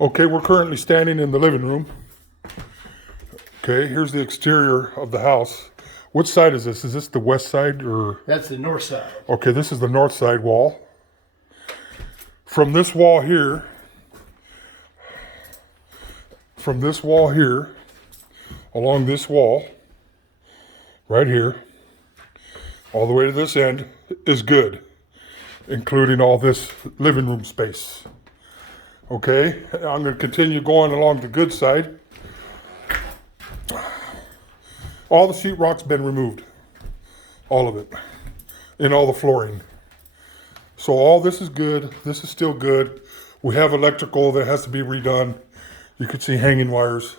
Okay, we're currently standing in the living room. Okay, here's the exterior of the house. Which side is this? Is this the west side or? That's the north side. Okay, this is the north side wall. From this wall here, along this wall, right here, all the way to this end is good, including all this living room space. Okay, I'm going to continue going along the good side. All the sheetrock's been removed, all of it, and all the flooring. So all this is good. This is still good. We have electrical that has to be redone. You can see hanging wires.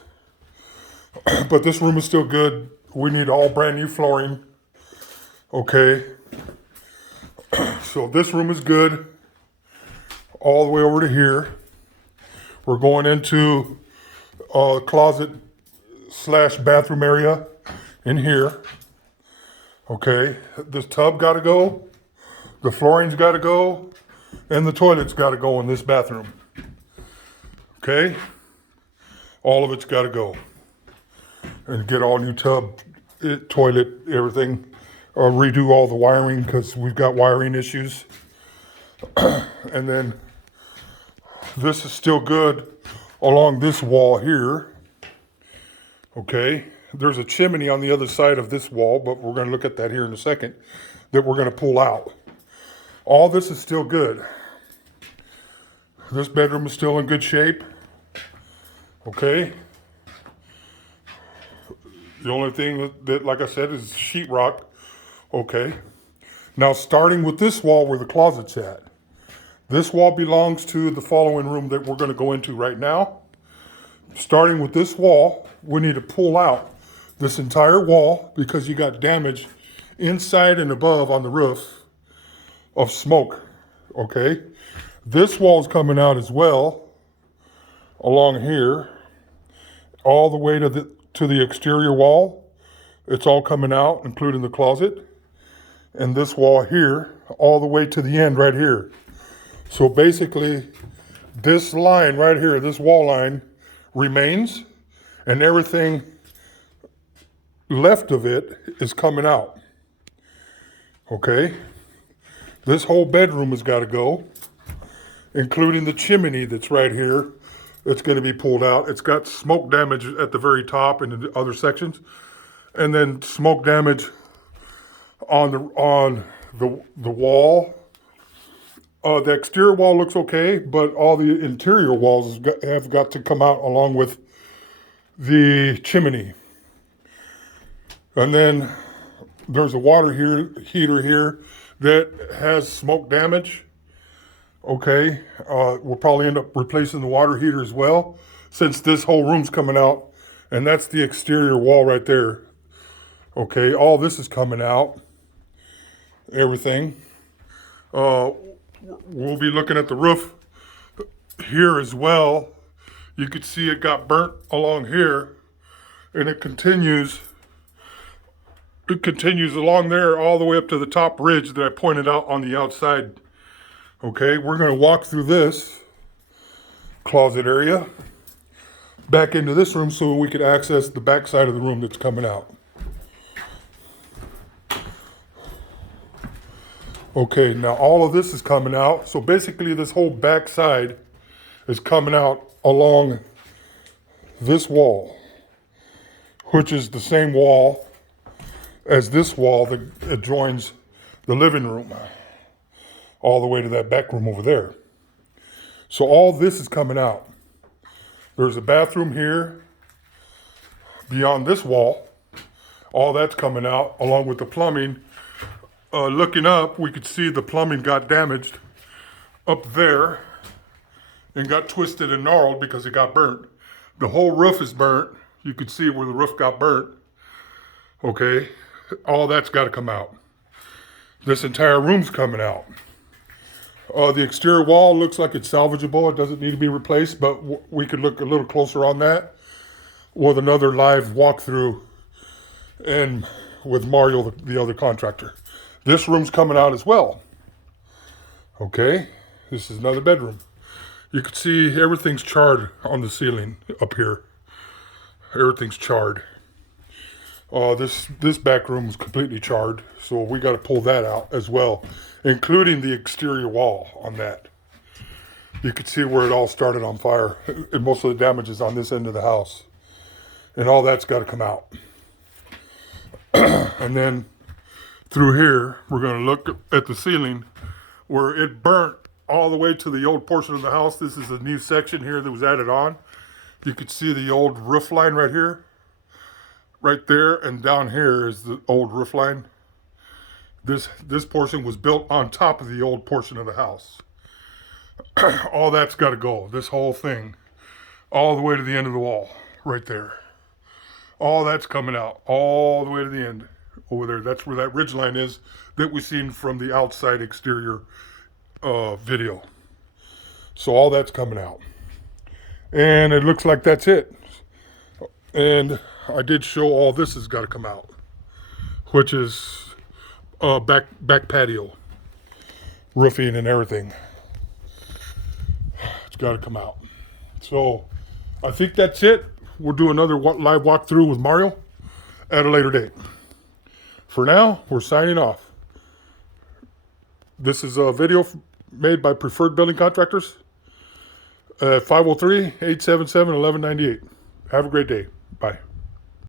But this room is still good. We need all brand new flooring. Okay. So this room is good. All the way over to here. We're going into a closet / bathroom area in here. Okay. This tub got to go. The flooring's got to go. And the toilet's got to go in this bathroom. Okay. All of it's got to go. And get all new tub, toilet, everything. Redo all the wiring because we've got wiring issues. And then this is still good along this wall here. Okay. There's a chimney on the other side of this wall, but we're going to look at that here in a second, that we're going to pull out. All this is still good. This bedroom is still in good shape. Okay. The only thing that, like I said, is sheetrock. Okay. Now, starting with this wall where the closet's at. This wall belongs to the following room that we're going to go into right now. Starting with this wall, we need to pull out this entire wall because you got damage inside and above on the roof of smoke. Okay. This wall is coming out as well along here, all the way to the exterior wall. It's all coming out, including the closet. And this wall here, all the way to the end right here. So basically, this line right here, this wall line, remains, and everything left of it is coming out. Okay? This whole bedroom has got to go, including the chimney that's right here. It's going to be pulled out. It's got smoke damage at the very top and the other sections, and then smoke damage on the wall. The exterior wall looks okay, but all the interior walls have got to come out along with the chimney. And then there's a water heater here that has smoke damage. Okay, we'll probably end up replacing the water heater as well, since this whole room's coming out, and that's the exterior wall right there. Okay, all this is coming out, everything. We'll be looking at the roof here as well. You could see it got burnt along here, and it continues along there all the way up to the top ridge that I pointed out on the outside. Okay, we're going to walk through this closet area back into this room so we could access the back side of the room that's coming out. Okay, now all of this is coming out. So basically this whole back side is coming out along this wall, which is the same wall as this wall that adjoins the living room, all the way to that back room over there. So all this is coming out. There's a bathroom here beyond this wall. All that's coming out along with the plumbing. Looking up, we could see the plumbing got damaged up there and got twisted and gnarled because it got burnt. The whole roof is burnt. You could see where the roof got burnt. Okay, all that's got to come out. This entire room's coming out. The exterior wall looks like it's salvageable. It doesn't need to be replaced, but we could look a little closer on that with another live walkthrough and with Mario, the other contractor. This room's coming out as well. Okay, this is another bedroom. You can see everything's charred on the ceiling up here. Everything's charred. This back room is completely charred, so we got to pull that out as well, including the exterior wall on that. You can see where it all started on fire, and most of the damage is on this end of the house, and all that's got to come out. And then through here, we're going to look at the ceiling where it burnt all the way to the old portion of the house. This is a new section here that was added on. You can see the old roof line right here. Right there, and down here is the old roof line. This portion was built on top of the old portion of the house. All that's got to go. This whole thing, all the way to the end of the wall, right there. All that's coming out, all the way to the end over there. That's where that ridge line is that we've seen from the outside exterior video. So all that's coming out, and it looks like that's it. And I did show all this has got to come out, which is back patio, roofing and everything. It's got to come out. So I think that's it. We'll do another live walkthrough with Mario at a later date. For now, we're signing off. This is a video made by Preferred Building Contractors at 503-877-1198. Have a great day. Bye.